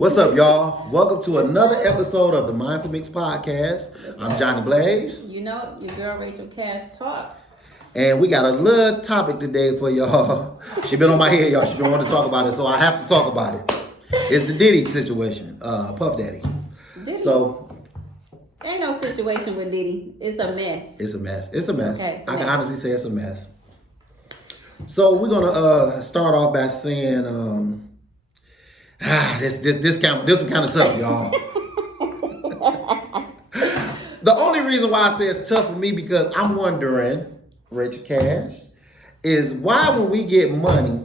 What's up, y'all? Welcome to another episode of the Mindful Mix Podcast. I'm Johnny Blaze. You know, your girl Rachel Cash talks. And we got a little topic today for y'all. She been on my head, y'all. She been wanting to talk about it, so I have to talk about it. It's the Diddy situation, Puff Daddy. Diddy. So, ain't no situation with Diddy. It's a mess. it's a mess. It's a mess. Okay, it's a I can mess. honestly say it's a mess. So we're gonna start off by saying, this one kind of tough, y'all. The only reason why I say it's tough for me because I'm wondering, Rachel Cash, is why when we get money,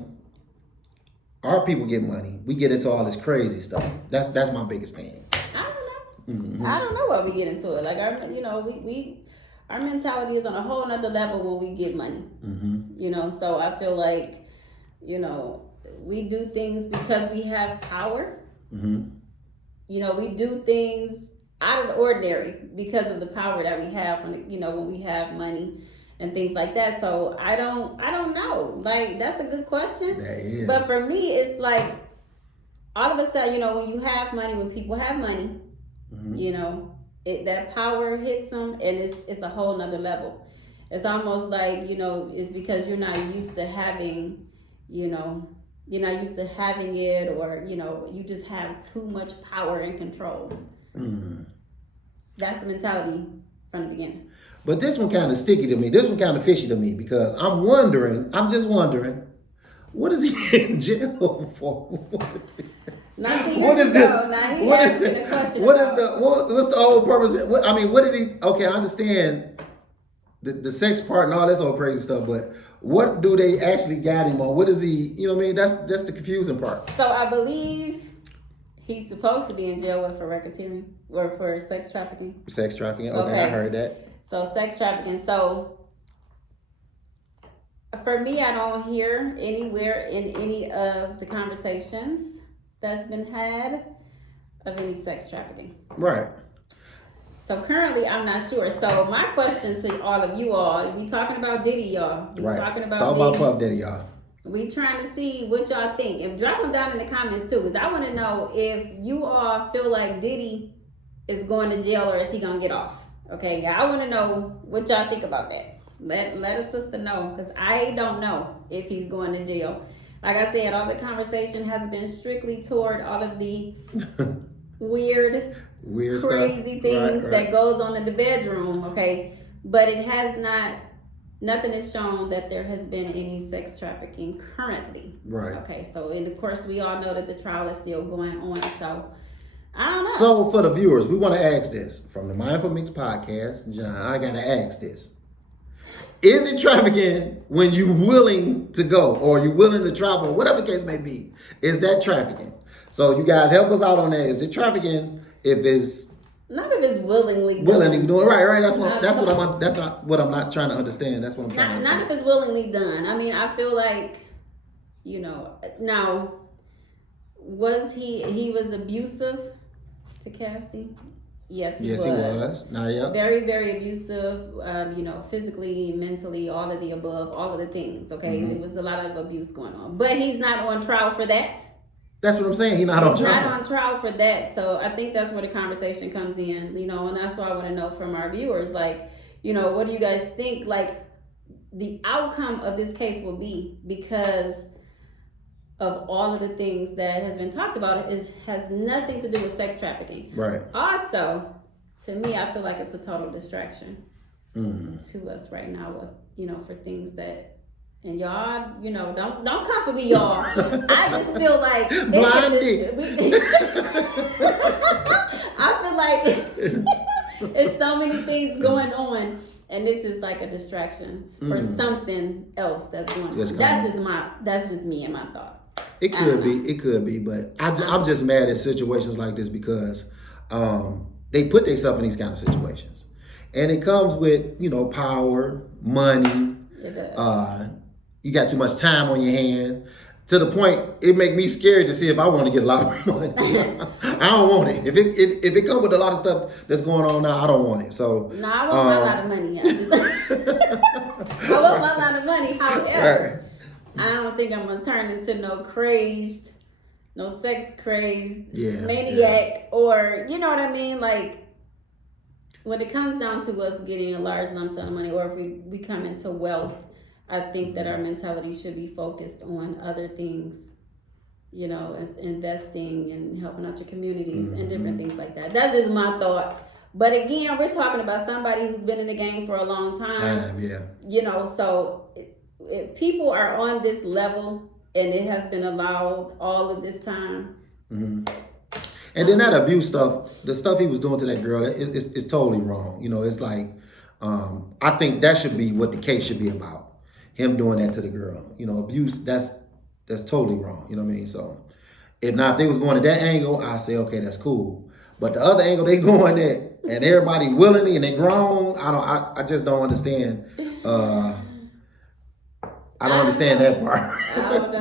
our people get money, we get into all this crazy stuff. That's my biggest thing. I don't know. Mm-hmm. I don't know why we get into it. Like, our mentality is on a whole nother level when we get money. Mm-hmm. So I feel like, we do things because we have power. Mm-hmm. We do things out of the ordinary because of the power that we have when we have money and things like that. So I don't know. Like, that's a good question. That is. But for me, it's like all of a sudden, when you have money, when people have money, Mm-hmm. that power hits them, and it's a whole nother level. It's almost like, it's because you're not used to having, you're not used to having it, or, you just have too much power and control. Mm-hmm. That's the mentality from the beginning. But this one kind of sticky to me. This one kind of fishy to me because I'm just wondering, what is he in jail for? What's the whole purpose? What did he? Okay, I understand the sex part and all this old crazy stuff, but what do they actually got him on? What is he? You know what I mean? That's the confusing part. So I believe he's supposed to be in jail for racketeering or for sex trafficking. Sex trafficking. Okay, I heard that. So sex trafficking. So for me, I don't hear anywhere in any of the conversations that's been had of any sex trafficking. Right. So currently, I'm not sure. So my question to all of you all, we talking about Diddy, y'all. We right. talking about Talk Diddy. about Puff Daddy, y'all. We trying to see what y'all think. And drop them down in the comments too, because I want to know if you all feel like Diddy is going to jail or is he going to get off. Okay, I want to know what y'all think about that. Let a sister know, because I don't know if he's going to jail. Like I said, all the conversation has been strictly toward all of the weird crazy stuff. things right. that goes on in the bedroom, okay? But it has nothing is shown that there has been any sex trafficking currently. Right. Okay, so and of course we all know that the trial is still going on, so I don't know. So for the viewers, we want to ask this from the Mindful Mix Podcast. John, I gotta ask this. Is it trafficking when you're willing to go or you're willing to travel, whatever the case may be? Is that trafficking? So you guys help us out on that. Is it trafficking if it's not if it's willingly doing right? That's not what I'm not trying to understand. That's what I'm trying to understand. Not if it's willingly done. I mean, I feel like, now was he was abusive to Cassie? Yes, he was. Now, yeah. Very, very abusive, physically, mentally, all of the above, all of the things, okay? Mm-hmm. There was a lot of abuse going on. But he's not on trial for that. That's what I'm saying. He's not on trial. Not on trial for that. So I think that's where the conversation comes in, and that's why I want to know from our viewers, like, what do you guys think, like, the outcome of this case will be, because of all of the things that has been talked about has nothing to do with sex trafficking. Right. Also, to me, I feel like it's a total distraction to us right now with, for things that, and y'all, don't come for me, y'all. I just feel like I feel like it's so many things going on, and this is like a distraction for something else that's going on. That's just me and my thought. It could be, but I'm just mad at situations like this because they put themselves in these kind of situations, and it comes with power, money. It does. You got too much time on your hand to the point it make me scared to see if I want to get a lot of money. I don't want it. If it comes with a lot of stuff that's going on now, I don't want it. So no, I want my lot of money. I want my lot of money. However, I don't think I'm gonna turn into no crazed no sex crazed Yeah, maniac, or you know what I mean? Like, when it comes down to us getting a large lump sum of money, or if we come into wealth, I think that our mentality should be focused on other things, you know, as investing and helping out your communities and different things like that. That's just my thoughts. But again, we're talking about somebody who's been in the game for a long time. yeah. You know, so if people are on this level and it has been allowed all of this time. And then that abuse stuff, the stuff he was doing to that girl, it's totally wrong. You know, it's like, I think that should be what the case should be about. Him doing that to the girl. You know, abuse, that's totally wrong. You know what I mean? So, if they was going to that angle, I say, okay, that's cool. But the other angle they going at, and everybody willingly and they grown, I just don't understand. I don't understand that part. I don't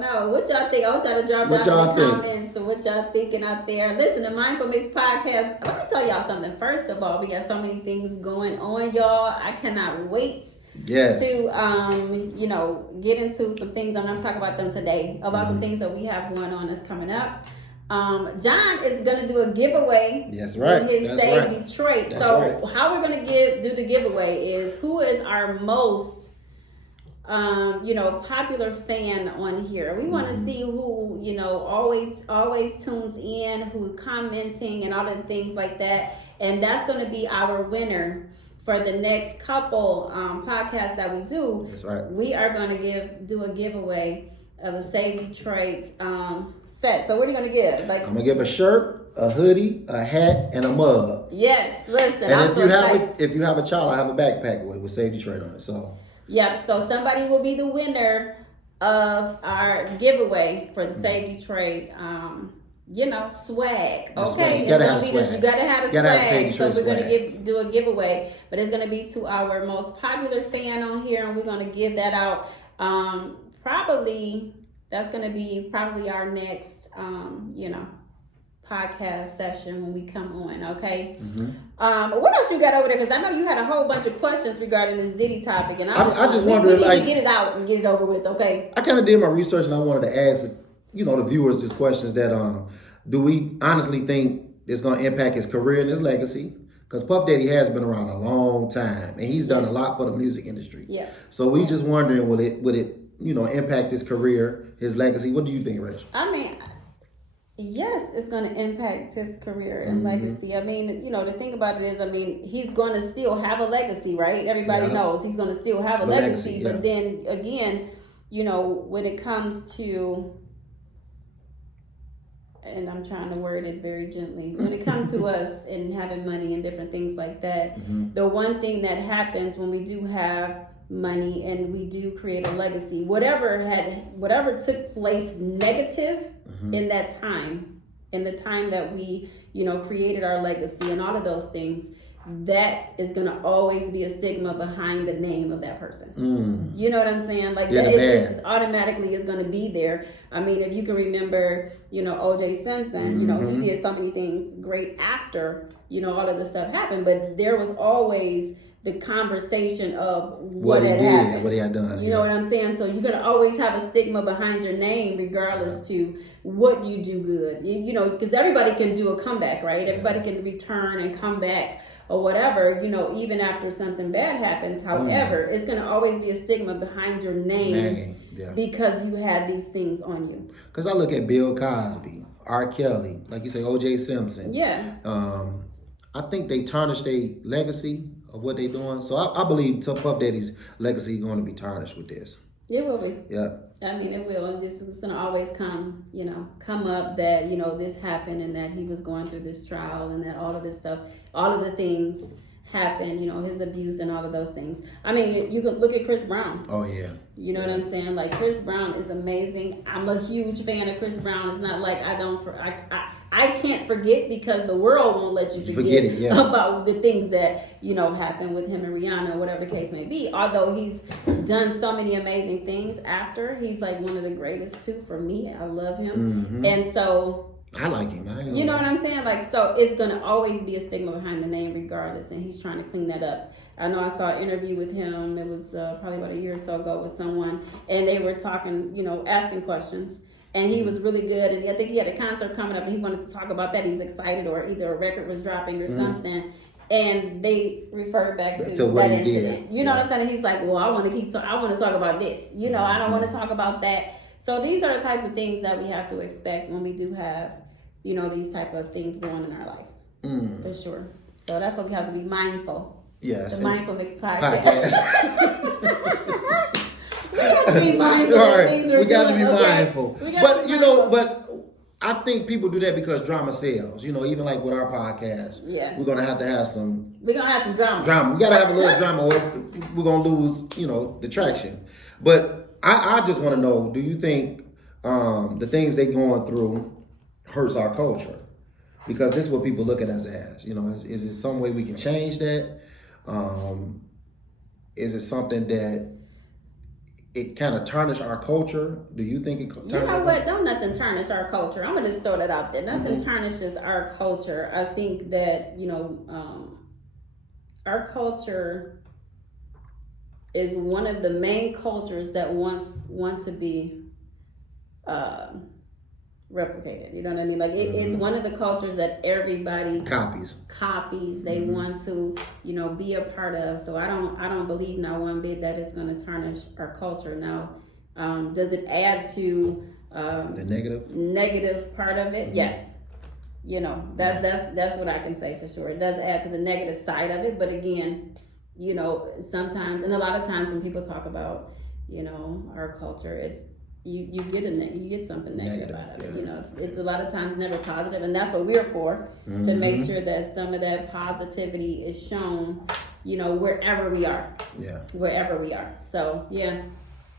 know. What y'all think? I want y'all to drop down in the comments. So what y'all thinking out there? Listen, the Mindful Mix podcast. Let me tell y'all something. First of all, we got so many things going on, y'all. I cannot wait to get into some things. I'm going to talk about them today, about some things that we have going on that's coming up. John is going to do a giveaway. That's right. With his Save Detroit. How we're going to do the giveaway is who is our most popular fan on here. We want to see who, always tunes in, who's commenting and all the things like that. And that's going to be our winner for the next couple podcasts that we do. That's right. We are going to do a giveaway of a Save Detroit set. So what are you going to give? I'm going to give a shirt, a hoodie, a hat, and a mug. Yes, listen. And if you have a child, I have a backpack with Save Detroit on it. So. Yep, so somebody will be the winner of our giveaway for the Save Detroit, swag. Okay, you gotta have swag. You gotta have a swag. So we're gonna do a giveaway, but it's gonna be to our most popular fan on here, and we're gonna give that out. That's gonna be our next, podcast session when we come on. Okay. What else you got over there? Because I know you had a whole bunch of questions regarding this Diddy topic, and I just wondered, we need to get it out and get it over with. Okay. I kind of did my research, and I wanted to ask, the viewers just questions that do we honestly think it's going to impact his career and his legacy? Because Puff Daddy has been around a long time, and he's done a lot for the music industry. Yeah. So we just wondering, would it impact his career, his legacy? What do you think, Rich? I mean, yes, it's going to impact his career and legacy. I mean, the thing about it is, he's going to still have a legacy, right? Everybody knows he's going to still have a legacy. But then again, when it comes to, and I'm trying to word it very gently, when it comes to us and having money and different things like that, the one thing that happens when we do have money and we do create a legacy, whatever took place negative in that time, in the time that we created our legacy and all of those things, that is going to always be a stigma behind the name of that person. You know what I'm saying? Like that is automatically is going to be there. I mean, if you can remember, O.J. Simpson, he did so many things great after, all of this stuff happened, but there was always the conversation of what had happened. What he had done. You know what I'm saying? So you're going to always have a stigma behind your name regardless to what you do good. Because everybody can do a comeback, right? Everybody can return and come back or whatever, even after something bad happens. However, it's going to always be a stigma behind your name because you had these things on you. Because I look at Bill Cosby, R. Kelly, like you say, O.J. Simpson. Yeah. I think they tarnished their legacy of what they're doing. So I believe Puff Daddy's legacy is going to be tarnished with this. It will be. Yeah. I mean, it will. It's going to always come up that, this happened and that he was going through this trial and that all of this stuff, all of the things happened, his abuse and all of those things. I mean, you can look at Chris Brown. Oh, yeah. You know what I'm saying? Like, Chris Brown is amazing. I'm a huge fan of Chris Brown. It's not like I can't forget because the world won't let you forget about the things that, happened with him and Rihanna, whatever the case may be. Although he's done so many amazing things after, he's like one of the greatest too for me. I love him. And so I like him. You know what I'm saying? Like, so it's going to always be a stigma behind the name regardless, and he's trying to clean that up. I know I saw an interview with him. It was probably about a year or so ago with someone, and they were talking, asking questions. and he was really good. And I think he had a concert coming up, and he wanted to talk about that. He was excited, or either a record was dropping or something. And they referred back to what that he incident. did. You know what I'm saying? And he's like, well, I want to talk about this. You know, I don't want to talk about that. So these are the types of things that we have to expect when we do have, you know, these type of things going in our life. For sure. So that's what we have to be mindful. Yes. The Mindful Mix podcast. We got to be mindful. We got to be mindful. But you know, mindful. but I think people do that because drama sells. You know, even like with our podcast, we're gonna have some. We're gonna have some drama. Drama. We gotta have a little drama, or we're gonna lose, you know, the traction. But I just want to know: do you think the things they going through hurts our culture? Because this is what people look at us as. You know, is it some way we can change that? Is it something that it kind of tarnish our culture? Do you think it tarnish? You know what? Don't nothing tarnish our culture. I'm gonna just throw that out there. Nothing tarnishes our culture. I think that, you know, our culture is one of the main cultures that want to be replicated. You know what I mean? Like it's one of the cultures that everybody copies. They want to, you know, be a part of. So I don't believe not one bit that it's going to tarnish our culture. Now, does it add to the negative part of it? Yes. You know, that's what I can say for sure. It does add to the negative side of it, but again, you know, sometimes, and a lot of times when people talk about, you know, our culture, it's you get something negative out of it. You know, it's a lot of times never positive, and that's what we're for, to make sure that some of that positivity is shown, you know, wherever we are. Yeah. Wherever we are. So yeah,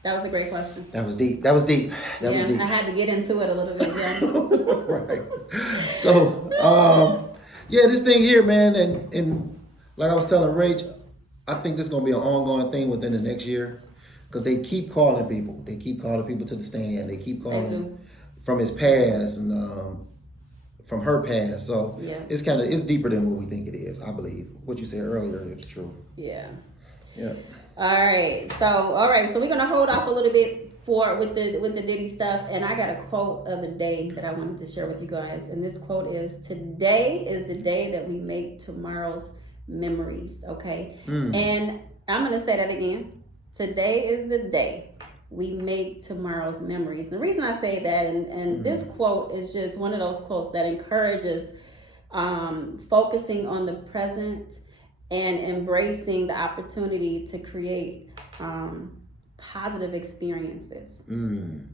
that was a great question. That was deep. That was deep. I had to get into it a little bit. Yeah. Right. So this thing here, man, and like I was telling Rach, I think this is gonna be an ongoing thing within the next year. Because they keep calling people. They keep calling people to the stand. They keep calling from his past and from her past. So it's deeper than what we think it is, I believe. What you said earlier is true. Yeah. Yeah. All right. So we're gonna hold off a little bit with the Diddy stuff, and I got a quote of the day that I wanted to share with you guys. And this quote is: "Today is the day that we make tomorrow's memories." Okay. And I'm gonna say that again. Today is the day we make tomorrow's memories. And the reason I say that, and this quote is just one of those quotes that encourages focusing on the present and embracing the opportunity to create positive experiences,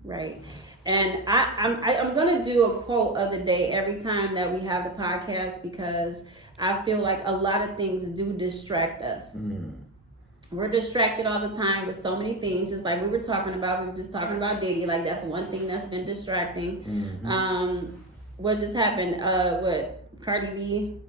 right? And I'm going to do a quote of the day every time that we have the podcast, because I feel like a lot of things do distract us. We're distracted all the time with so many things, just like we were talking about. We were just talking about Diddy. Like, that's one thing that's been distracting. What just happened? Cardi B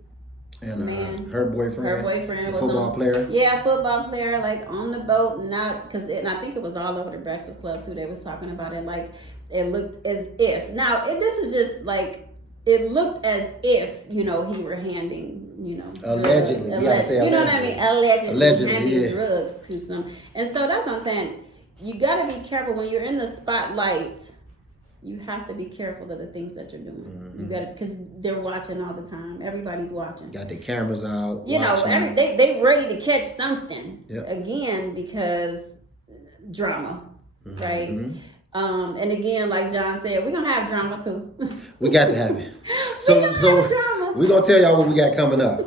and her boyfriend was football player. Yeah, football player, like on the boat, and I think it was all over the Breakfast Club too. They was talking about it. Like, it looked as if. Now, this is just like, it looked as if, you know, he were handing, you know, allegedly, you know what I mean? Allegedly handing drugs to some. And so that's what I'm saying. You got to be careful when you're in the spotlight. You have to be careful of the things that you're doing. You got to, because they're watching all the time. Everybody's watching. Got their cameras out. You know, they ready to catch something again, because drama, right? And again, like John said, we're gonna have drama too. We got to have it. So we're gonna tell y'all what we got coming up.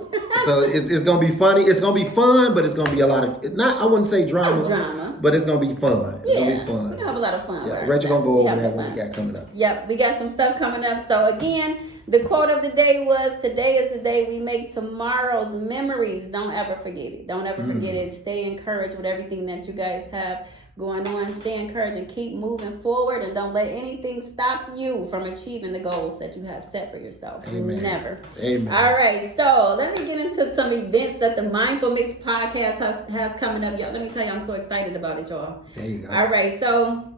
So it's gonna be funny. It's gonna be fun, but it's gonna be a lot of I wouldn't say drama, but it's gonna be fun. It's gonna be fun. We're gonna have a lot of fun. Yeah, Rachel gonna go over that what we got coming up. Yep, we got some stuff coming up. So again, the quote of the day was: "Today is the day we make tomorrow's memories." Don't ever forget it. Don't ever forget it. Stay encouraged with everything that you guys have going on. Stay encouraged and keep moving forward, and don't let anything stop you from achieving the goals that you have set for yourself. Amen. Never. Amen. All right, so let me get into some events that the Mindful Mix podcast has coming up, y'all. Let me tell you, I'm so excited about it, y'all. There you go. All right, so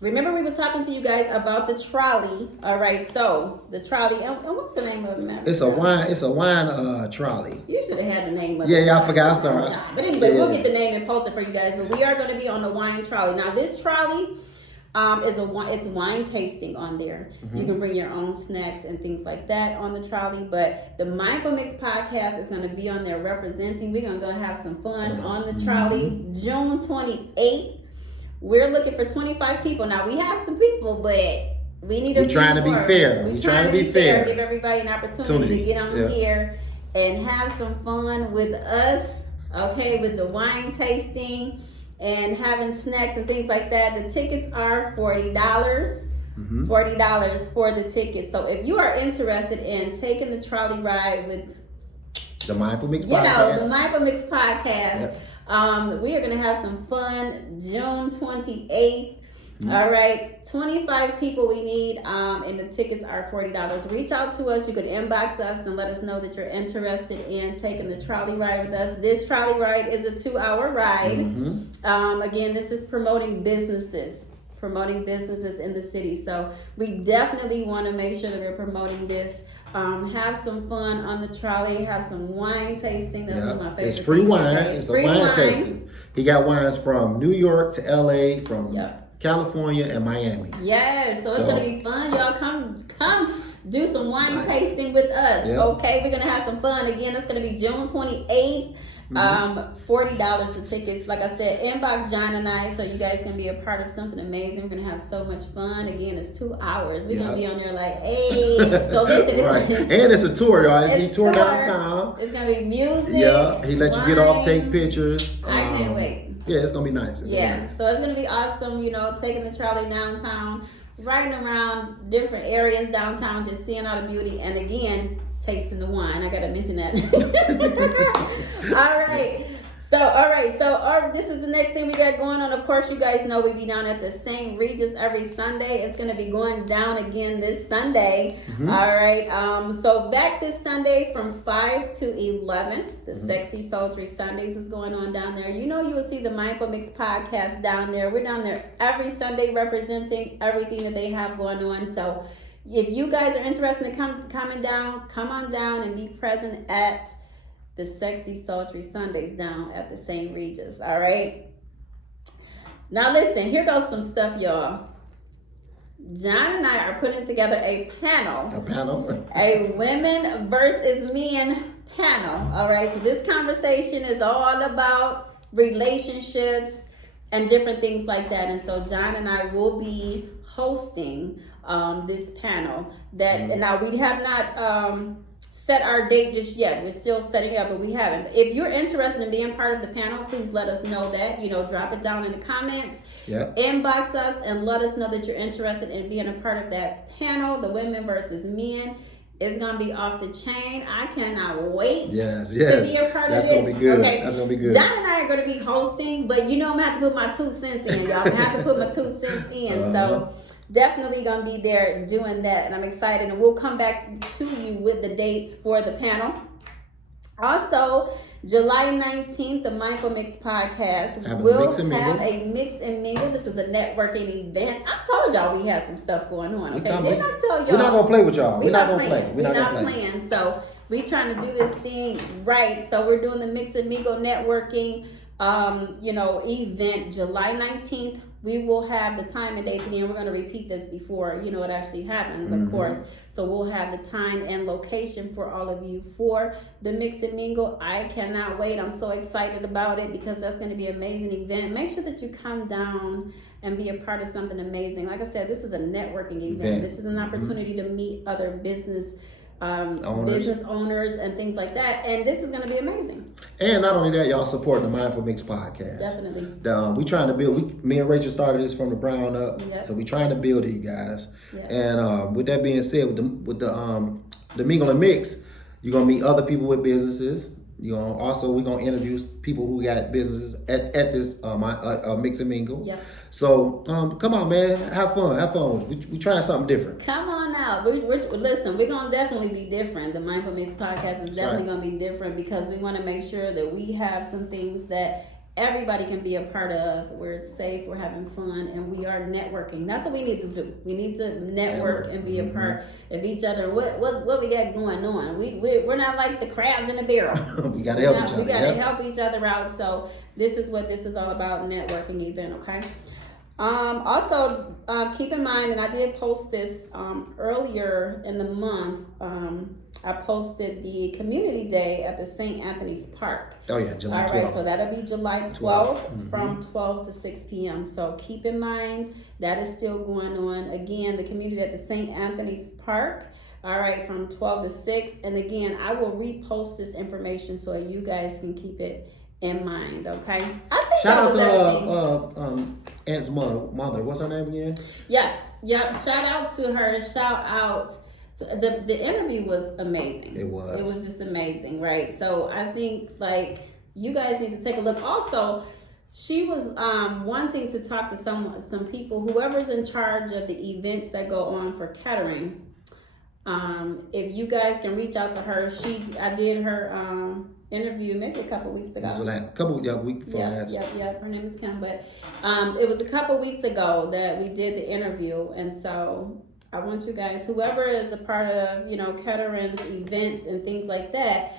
remember we were talking to you guys about the trolley. All right, so the trolley, and what's the name of it? It's a wine trolley. You should have had the name of it. Yeah, I forgot. Sorry. But anyway, we'll get the name and post it for you guys. But we are going to be on the wine trolley. Now, this trolley It's wine tasting on there. You can bring your own snacks and things like that on the trolley. But the Mindful Mix podcast is going to be on there representing. We're going to go have some fun on the trolley. June 28th. We're looking for 25 people. Now we have some people, but we need We're trying to be fair. We're trying to be fair. Give everybody an opportunity to get on here and have some fun with us. Okay, with the wine tasting and having snacks and things like that. The tickets are $40. $40 for the tickets. So if you are interested in taking the trolley ride with the Mindful Mix podcast, the Mindful Mix podcast, we are going to have some fun June 28th. All right, 25 people we need, and the tickets are $40. Reach out to us. You can inbox us and let us know that you're interested in taking the trolley ride with us. This trolley ride is a 2-hour ride. Again, this is promoting businesses in the city. So we definitely want to make sure that we're promoting this. Have some fun on the trolley. Have some wine tasting. That's one of my favorite things. It's free wine. It's a wine tasting. He got wines from New York to LA, from California and Miami. Yes, so it's gonna be fun. Y'all come do some wine tasting with us. Okay, we're gonna have some fun. Again, it's gonna be June 28th. $40 the tickets. Like I said, inbox John and I so you guys can be a part of something amazing. We're gonna have so much fun. Again, it's 2 hours. We're gonna be on there like, hey. So listen, and it's a tour, y'all. He tour downtown. It's gonna be music. Yeah, he let you get off, take pictures. I can't wait. Yeah, it's gonna be nice. So it's gonna be awesome. Taking the trolley downtown, riding around different areas downtown, just seeing all the beauty, and again, tasting the wine. I gotta mention that. All right. So this is the next thing we got going on. Of course, you guys know we be down at the St. Regis every Sunday. It's gonna be going down again this Sunday. All right. So back this Sunday from 5 to 11, the Sexy Sultry Sundays is going on down there. You will see the Mindful Mix podcast down there. We're down there every Sunday representing everything that they have going on. So if you guys are interested in come on down and be present at the Sexy Sultry Sundays down at the St. Regis. All right. Now listen, here goes some stuff, y'all. John and I are putting together a panel. A women versus men panel. All right. So this conversation is all about relationships and different things like that. And so John and I will be hosting this panel. Now we have not set our date just yet. We're still setting it up, but we haven't. If you're interested in being part of the panel, please let us know that. Drop it down in the comments. Inbox us and let us know that you're interested in being a part of that panel. The women versus men is gonna be off the chain. I cannot wait to be a part of this. Gonna be good. Okay. That's gonna be good. John and I are gonna be hosting, but I'm gonna have to put my 2 cents in, y'all. I'm gonna have to put my 2 cents in. So definitely gonna be there doing that, and I'm excited, and we'll come back to you with the dates for the panel. Also, July 19th, the Mindful Mix podcast will have a mix and mingle. This is a networking event. I told y'all we had some stuff going on. Okay, didn't I tell y'all? We're not gonna play with y'all. We're not gonna play. We're not playing. So we trying to do this thing right. So we're doing the mix and mingle networking, event July 19th. We will have the time and dates again. We're going to repeat this before, it actually happens, of course. So we'll have the time and location for all of you for the Mix and Mingle. I cannot wait. I'm so excited about it because that's going to be an amazing event. Make sure that you come down and be a part of something amazing. Like I said, this is a networking event. This is an opportunity to meet other business owners and things like that, and this is going to be amazing. And not only that, y'all support the Mindful Mix podcast. Definitely. We trying to build. Me and Rachel started this from the ground up, so we trying to build it, you guys. And with that being said, with the Mingle and Mix, you're gonna meet other people with businesses. We're gonna interview people who got businesses at this Mix and Mingle. So come on, man, have fun. We trying something different. Come on out. Listen, we're gonna definitely be different. The Mindful Mix podcast is definitely gonna be different because we want to make sure that we have some things that everybody can be a part of, where it's safe, we're having fun, and we are networking. That's what we need to do. We need to network and be a part of each other. What we got going on? We're not like the crabs in a barrel. We gotta help each other. We gotta help each other out. So this is what this is all about, networking event. Okay. Also, keep in mind, and I did post this earlier in the month. I posted the community day at the St. Anthony's Park. Oh yeah, July All 12th. right, so that'll be July 12th from 12 to 6 p.m. So keep in mind that is still going on. Again, the community at the St. Anthony's Park. All right, from 12 to 6. And again, I will repost this information so you guys can keep it in mind, okay? I think Shout out that was everything. to Aunt's mother. What's her name again? Yeah. Shout out to her. Shout out to the interview was amazing. It was. It was just amazing, right? So I think like you guys need to take a look. Also, she was wanting to talk to some people, whoever's in charge of the events that go on for Kettering. If you guys can reach out to her, I did her interview maybe a couple weeks ago. It was a couple weeks before last. Yeah. Her name is Kim, but it was a couple weeks ago that we did the interview, and so I want you guys, whoever is a part of Kettering's events and things like that.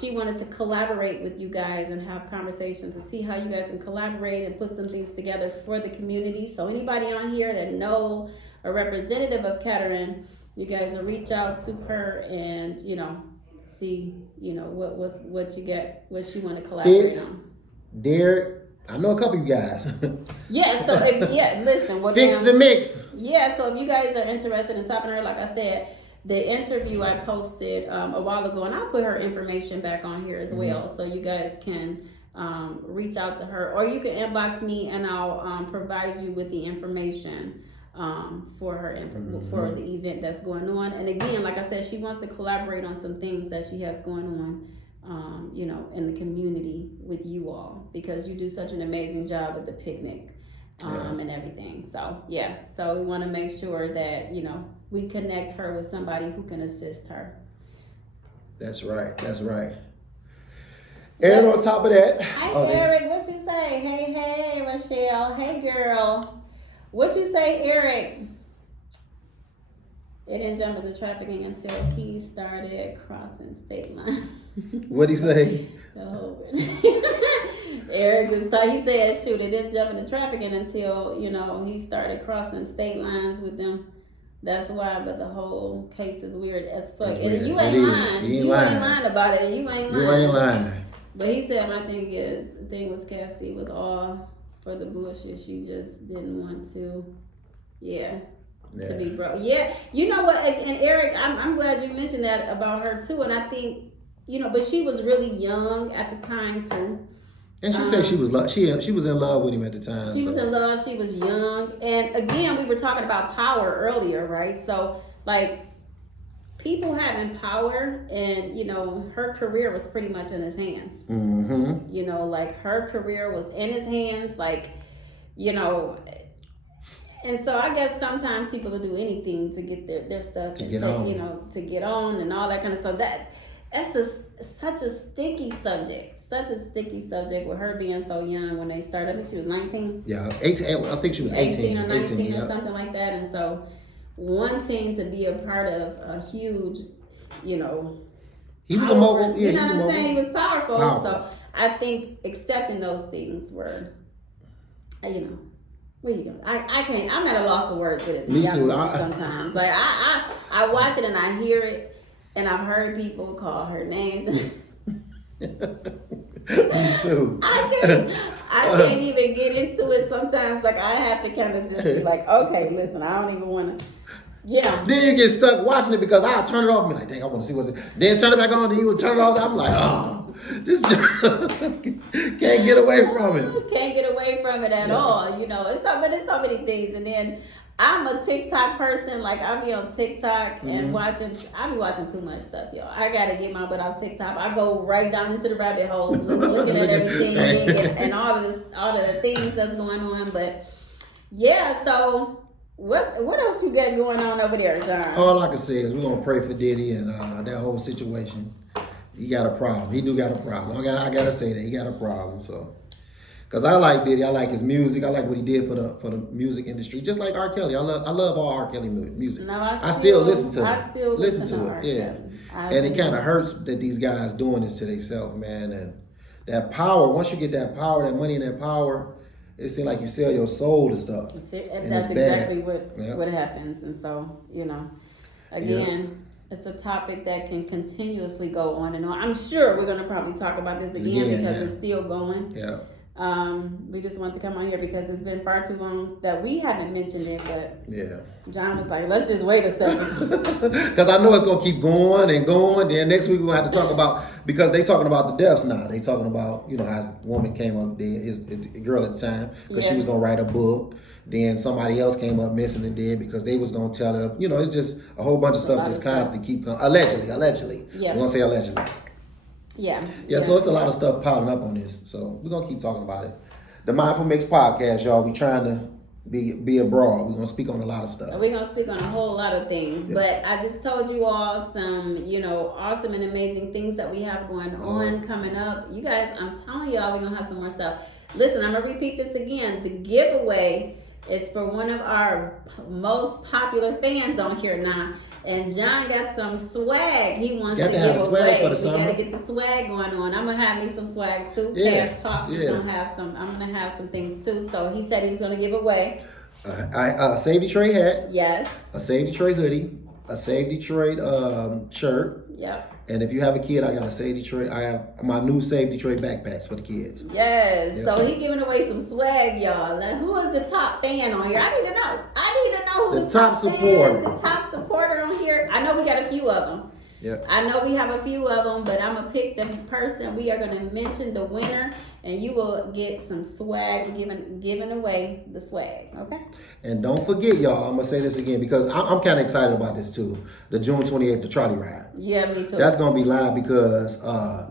She wanted to collaborate with you guys and have conversations to see how you guys can collaborate and put some things together for the community. So anybody on here that know a representative of Kettering, you guys will reach out to her and see what you get, what she want to collaborate Fitz, on. Derek, I know a couple of you guys. Yeah, so listen, Fix the mix. Yeah, so if you guys are interested in talking to her, like I said, the interview I posted a while ago, and I'll put her information back on here as well, so you guys can reach out to her, or you can inbox me and I'll provide you with the information for her for the event that's going on. And again, like I said, she wants to collaborate on some things that she has going on in the community with you all, because you do such an amazing job with the picnic and everything. So so we want to make sure that we connect her with somebody who can assist her. That's right. And on top of that, Hi Eric, what you say? Hey Rochelle, hey girl. What you say, Eric? They didn't jump into trafficking until he started crossing state lines. what'd he say? The whole Eric he said, shoot, it didn't jump into trafficking until, he started crossing state lines with them. That's why, but the whole case is weird as fuck. Weird. You ain't lying. You ain't lying about it. You ain't lying. But he said my thing is, the thing was Cassie was all for the bullshit. She just didn't want to, to be broke. Yeah, you know what? And Eric, I'm glad you mentioned that about her too. And I think, but she was really young at the time too. And she said she was she was in love with him at the time. She was in love. She was young. And again, we were talking about power earlier, right? So like people having power, and her career was pretty much in his hands. Like her career was in his hands, and so I guess sometimes people will do anything to get their stuff to get on and all that kind of stuff. That's such a sticky subject. Such a sticky subject with her being so young when they started. I think she was 19. Yeah, 18. I think she was 18 or 19 or something like that. And so wanting to be a part of a huge, he was a mogul. Yeah, you know what I'm saying? He was powerful. So I think accepting those things were, what are you doing? I can't. I'm at a loss for words with it. Me too. Sometimes, like I watch it and I hear it, and I've heard people call her names. Me too. I can't even get into it sometimes. Like I have to kind of just be like, okay, listen, I don't even want to. Then you get stuck watching it because I turn it off and be like, dang, I want to see what. Then turn it back on. Then you would turn it off. I'm like, oh, this can't get away from it. Can't get away from it at all. It's so many things. And then I'm a TikTok person. Like I be on TikTok and I be watching too much stuff, y'all. I gotta get my butt off TikTok. I go right down into the rabbit holes, looking at everything and all of the things that's going on. But so what else you got going on over there, John? All I can say is we're gonna pray for Diddy and that whole situation. He got a problem. He do got a problem. I gotta say that he got a problem. So. Cause I like Diddy, I like his music, I like what he did for the music industry. Just like R. Kelly, I love all R. Kelly music. No, I still listen to it. I still listen to it. Yeah, and it kind of hurts that these guys doing this to themselves, man. And that power, once you get that power, that money and that power, it seems like you sell your soul to stuff. That's exactly what happens. And so, again, it's a topic that can continuously go on and on. I'm sure we're going to probably talk about this again because it's still going. Yeah. We just want to come on here because it's been far too long that we haven't mentioned it, but John was like, let's just wait a second. Because I know it's going to keep going and going. Then next week we're going to have to talk about, because they talking about the deaths now. They talking about, how this woman came up dead, his girl at the time, because she was going to write a book. Then somebody else came up missing and dead because they was going to tell her, it's just a whole bunch of stuff just constantly keep going. Allegedly. Yeah. We're going to say allegedly. Yeah, so it's a lot of stuff piling up on this. So we're going to keep talking about it. The Mindful Mix podcast, y'all, we trying to be abroad. We're going to speak on a lot of stuff. We're going to speak on a whole lot of things. Yeah. But I just told you all some, awesome and amazing things that we have going on coming up. You guys, I'm telling y'all, we're going to have some more stuff. Listen, I'm going to repeat this again. The giveaway is for one of our most popular fans on here now. And John got some swag he wants to give away. We gotta get the swag going on. I'm gonna have me some swag too. Cash Talk is gonna have some. I'm gonna have some things too. So he said he was gonna give away a Save Detroit hat. Yes. A Save Detroit hoodie. A Save Detroit shirt. Yep. And if you have a kid, I got a Save Detroit. I have my new Save Detroit backpacks for the kids. Yes. Yep. So he giving away some swag, y'all. Like, who is the top fan on here? I need to know who the top supporter. The top supporter on here. I know we got a few of them. Yep. I know we have a few of them, but I'm gonna pick the person. We are gonna mention the winner, and you will get some swag giving away the swag. Okay. And don't forget, y'all, I'm going to say this again because I'm kind of excited about this too. The June 28th, the trolley ride. Yeah, me too. That's going to be live because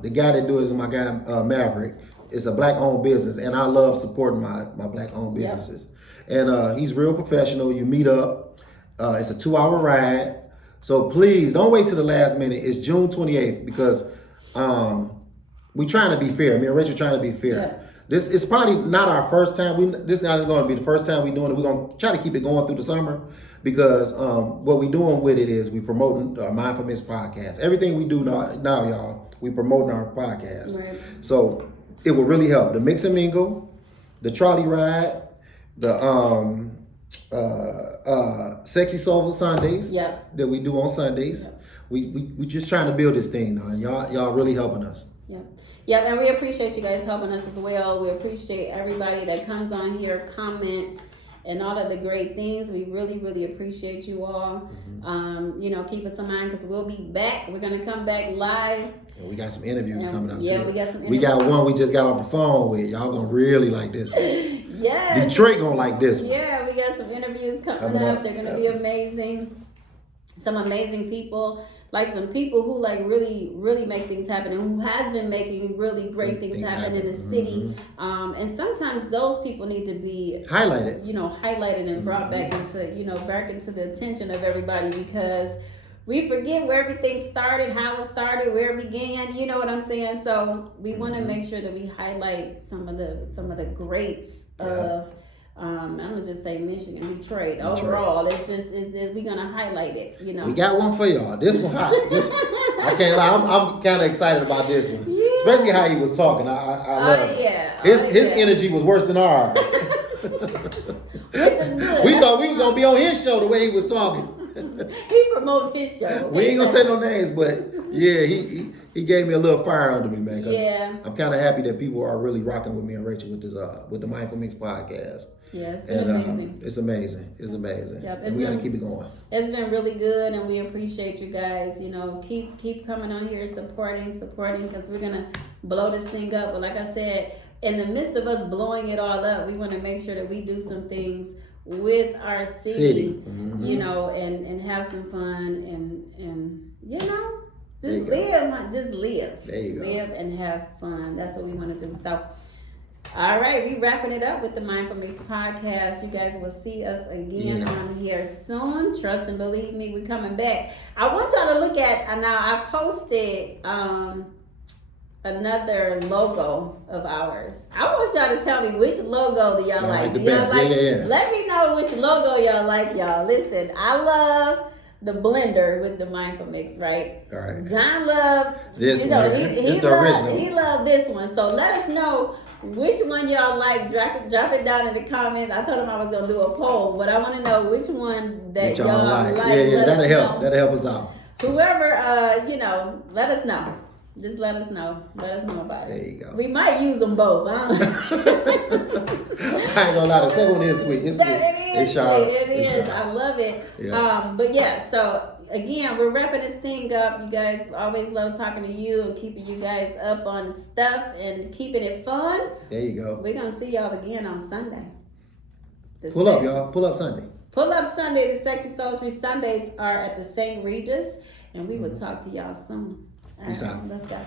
the guy that do it is my guy, Maverick. It's a black-owned business, and I love supporting my black-owned businesses. Yep. And he's real professional. You meet up. It's a 2-hour ride. So please, don't wait till the last minute. It's June 28th because we're trying to be fair. Me and Rachel trying to be fair. Yeah. This is probably not our first time. This is not going to be the first time we're doing it. We're going to try to keep it going through the summer because what we're doing with it is we promoting our Mindful Mix podcast. Everything we do now, y'all, we promoting our podcast. Right. So it will really help. The Mix and Mingle, the trolley ride, the Sexy Soulful Sundays that we do on Sundays. Yep. We just trying to build this thing now, and y'all really helping us. Yeah, and we appreciate you guys helping us as well. We appreciate everybody that comes on here, comments, and all of the great things. We really, really appreciate you all. Mm-hmm. Keep us in mind because we'll be back. We're going to come back live. And we got some interviews coming up too. Yeah, we got some interviews. We got one we just got off the phone with. Y'all going to really like this one. Yes. Detroit going to like this one. Yeah, we got some interviews coming up. They're going to be amazing. Some amazing people. Like some people who really, really make things happen and who has been making really great things happen in the city. Mm-hmm. And sometimes those people need to be highlighted, highlighted and brought back into, back into the attention of everybody because we forget where everything started, how it started, where it began. You know what I'm saying? So we want to make sure that we highlight some of the greats of. I'm gonna just say Michigan, Detroit. Overall, we're gonna highlight it. We got one for y'all. This one hot. I can't lie. I'm kind of excited about this one, especially how he was talking. I love it. Yeah. His energy was worse than ours. Which is good. We thought we was gonna be on his show the way he was talking. He promoted his show. We ain't gonna say no names, but yeah, he gave me a little fire under me, man. Yeah. I'm kind of happy that people are really rocking with me and Rachel with this with the Mindful Mix podcast. Yeah, it's been amazing. It's amazing. It's amazing. Yep, and we got to keep it going. It's been really good, and we appreciate you guys. Keep coming on here, supporting, because we're going to blow this thing up. But like I said, in the midst of us blowing it all up, we want to make sure that we do some things with our city, mm-hmm. And have some fun and just live. There you go. Live and have fun. That's what we want to do. So, all right, we wrapping it up with the Mindful Mix podcast. You guys will see us again on here soon. Trust and believe me, we're coming back. I want y'all to look at, now I posted another logo of ours. I want y'all to tell me which logo do y'all like. Do y'all like? Yeah. Let me know which logo y'all like, y'all. Listen, I love the blender with the Mindful Mix, right? All right. John loved this one. He loved this one. So let us know which one y'all like. Drop it down in the comments. I told them I was gonna do a poll, but I want to know which one that y'all like. Yeah, that'll help. That'll help us out. Whoever, let us know. Just let us know. Let us know about it. There you go. We might use them both. I ain't gonna lie. The second one is sweet. It's sweet. It's sharp. It is. Sharp. I love it. Yeah. But yeah. So again, we're wrapping this thing up. You guys always love talking to you and keeping you guys up on stuff and keeping it fun. There you go. We're gonna see y'all again on Sunday. Pull up, y'all. Pull up Sunday. Pull up Sunday. The Sexy Sultry Sundays are at the St. Regis, and we will talk to y'all soon. Peace out. Let's go.